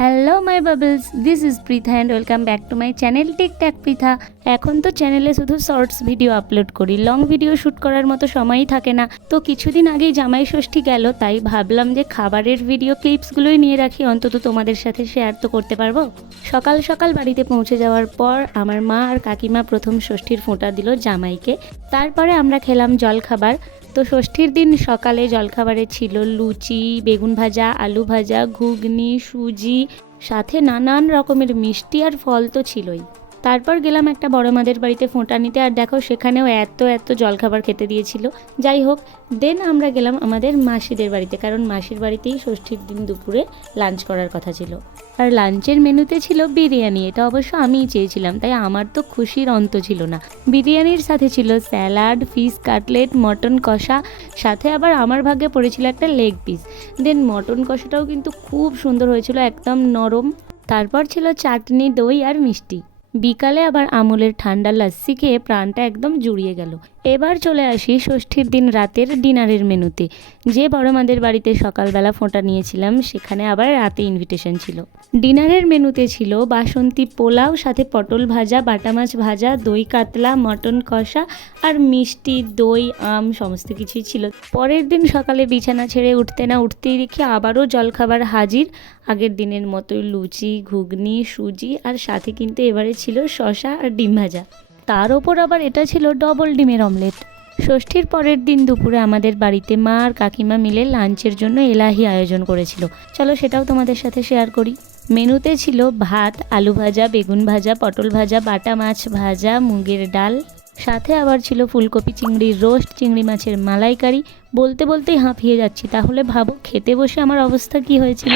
Hello my bubbles, this is Pritha and welcome back to my channel টিকট্যাক Pritha. এখন তো চ্যানেলে শুধু শর্টস ভিডিও আপলোড করি, লং ভিডিও শ্যুট করার মতো সময়ই থাকে না। তো কিছুদিন আগেই জামাই ষষ্ঠী গেল, তাই ভাবলাম যে খাবারের ভিডিও ক্লিপসগুলোই নিয়ে রাখি, অন্তত তোমাদের সাথে শেয়ার তো করতে পারবো। সকাল সকাল বাড়িতে পৌঁছে যাওয়ার পর আমার মা আর কাকিমা প্রথম ষষ্ঠীর ফোঁটা দিল জামাইকে। তারপরে আমরা খেলাম জলখাবার। তো ষষ্ঠীর দিন সকালে জলখাবারে ছিল লুচি, বেগুন ভাজা, আলু ভাজা, ঘুগনি, সুজি, সাথে নানান রকমের মিষ্টি আর ফল তো ছিলই। তারপর গেলাম একটা বড় মাদের বাড়িতে ফোঁটা নিতে, আর দেখো সেখানেও এত জলখাবার খেতে দিয়েছিল। যাই হোক, দেন আমরা গেলাম আমাদের মাসিদের বাড়িতে, কারণ মাসির বাড়িতেই ষষ্ঠীর দিন দুপুরে লাঞ্চ করার কথা ছিল। আর লাঞ্চের মেনুতে ছিল বিরিয়ানি। এটা অবশ্য আমিই চেয়েছিলাম, তাই আমার তো খুশির অন্ত ছিল না। বিরিয়ানির সাথে ছিল স্যালাড, ফিশ কাটলেট, মটন কষা, সাথে আবার আমার ভাগ্যে পড়েছিল একটা লেগ পিস। দেন মটন কষাটাও কিন্তু খুব সুন্দর হয়েছিল, একদম নরম। তারপর ছিল চাটনি, দই আর মিষ্টি। বিকালে আবার আমুলের ঠান্ডা লাস্সি খেয়ে প্রাণটা একদম জুড়িয়ে গেল। এবার চলে আসি ষষ্ঠীর দিন রাতের ডিনারের মেনুতে। যে বড় মাদের বাড়িতে সকালবেলা ফোঁটা নিয়েছিলাম, সেখানে আবার রাতে ইনভিটেশন ছিল। ডিনারের মেনুতে ছিল বাসন্তী পোলাও, সাথে পটল ভাজা, বাটা মাছ ভাজা, দই কাতলা, মটন কষা আর মিষ্টি, দই, আম সমস্ত কিছুই ছিল। পরের দিন সকালে বিছানা ছেড়ে উঠতে না উঠতেই দেখি আবারও জলখাবার হাজির। আগের দিনের মতোই লুচি, ঘুগনি, সুজি, আর সাথে কিন্তু এবারে ছিল শসা আর ডিম ভাজা। তার ওপর আবার এটা ছিল ডবল ডিমের অমলেট। ষষ্ঠীর পরের দিন দুপুরে আমাদের বাড়িতে মা আর কাকিমা মিলে লাঞ্চের জন্য এলাহি আয়োজন করেছিল। চলো সেটাও তোমাদের সাথে শেয়ার করি। মেনুতে ছিল ভাত, আলু ভাজা, বেগুন ভাজা, পটল ভাজা, বাটা মাছ ভাজা, মুগের ডাল, সাথে আবার ছিল ফুলকপি চিংড়ির রোস্ট, চিংড়ি মাছের মালাইকারি। বলতে বলতেই হাঁপিয়ে যাচ্ছি, তাহলে ভাবো খেতে বসে আমার অবস্থা কি হয়েছিল।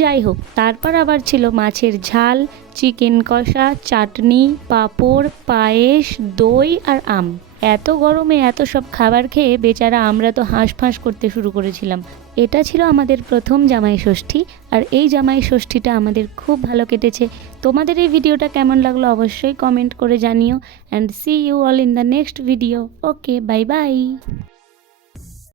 যাই হোক, তারপর আবার ছিল মাছের ঝাল, চিকেন কষা, চাটনি, পাঁপড়, পায়েস, দই আর আম। এত গরমে এত সব খাবার খেয়ে বেচারা আমরা তো হাঁসফাঁস করতে শুরু করেছিলাম। এটা ছিল আমাদের প্রথম জামাই ষষ্ঠী, আর এই জামাই ষষ্ঠীটা আমাদের খুব ভালো কেটেছে। তোমাদের এই ভিডিওটা কেমন লাগলো অবশ্যই কমেন্ট করে জানিও। And see you all in the next video. Okay, bye by.